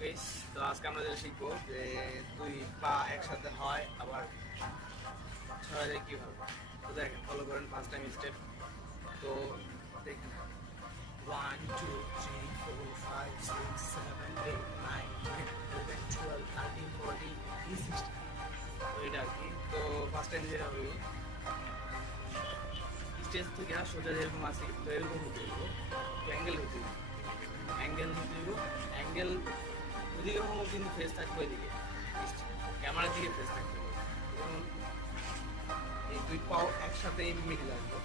তো আজকে আমরা যেটা শিখব যে দুই পা একসাথে হয়, আবার ছড়া যায় কীভাবে? তো দেখেন ফলো করেন পাঁচ টাইম স্টেপ তো দেখেন one two three four five six seven eight nine ten eleven twelve thirteen fourteen sixteen তো এটা আর কি। তো ফার্স্ট টাইম যেটা হলো স্টেজ থেকে সোজা যেরকম আসি তো এরকম হতে হইব অ্যাঙ্গেল হতে হইব অ্যাঙ্গেল হতে হইব অ্যাঙ্গেল ওদিকে কোনো কিন্তু ফেস থাকবে ওইদিকে ক্যামেরার দিকে ফেস থাকবে এই দুই পাও একসাথে এই মিডিল আসবে।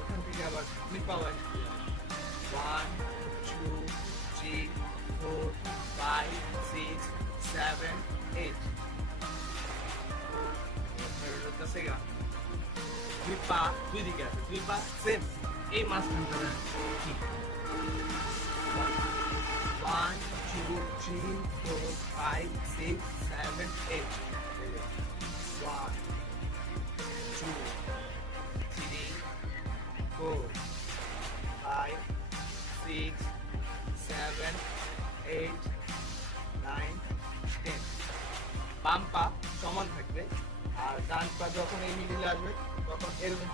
ওখান থেকে আবার দুই পাও একসাথে one two three four five six seven eight দুই পা দুই দিকে আছে দুই পা সেম এই মাঝখানটা five six seven eight one two three four five six seven eight nine ten বাম পা সমান থাকবে আর ডান পা যখন এই মিডিলে আসবে, তখন এরকম।